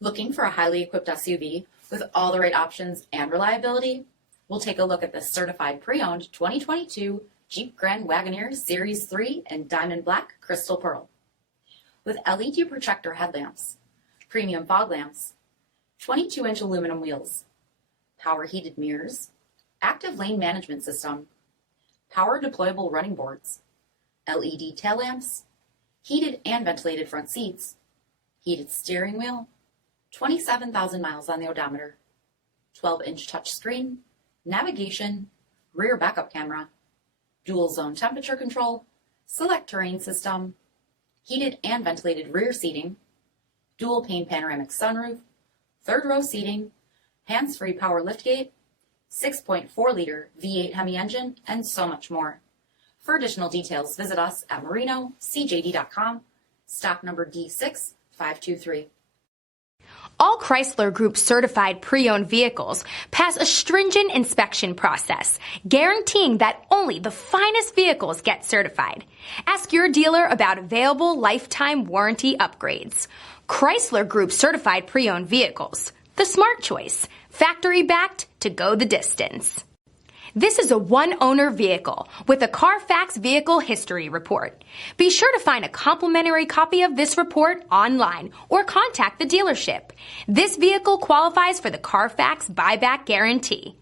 Looking for a highly equipped SUV with all the right options and reliability? We'll take a look at this certified pre-owned 2022 Jeep Grand Wagoneer Series 3 in Diamond Black Crystal Pearl. With LED projector headlamps, premium fog lamps, 22-inch aluminum wheels, power heated mirrors, active lane management system, power deployable running boards, LED tail lamps, heated and ventilated front seats, heated steering wheel, 27,000 miles on the odometer, 12-inch touchscreen, navigation, rear backup camera, dual zone temperature control, select terrain system, heated and ventilated rear seating, dual pane panoramic sunroof, third row seating, hands-free power liftgate, 6.4-liter V8 Hemi engine, and so much more. For additional details, visit us at marinocjd.com, stock number D6523. All Chrysler Group certified pre-owned vehicles pass a stringent inspection process, guaranteeing that only the finest vehicles get certified. Ask your dealer about available lifetime warranty upgrades. Chrysler Group certified pre-owned vehicles, the smart choice, factory backed to go the distance. This is a one-owner vehicle with a CARFAX vehicle history report. Be sure to find a complimentary copy of this report online or contact the dealership. This vehicle qualifies for the CARFAX buyback guarantee.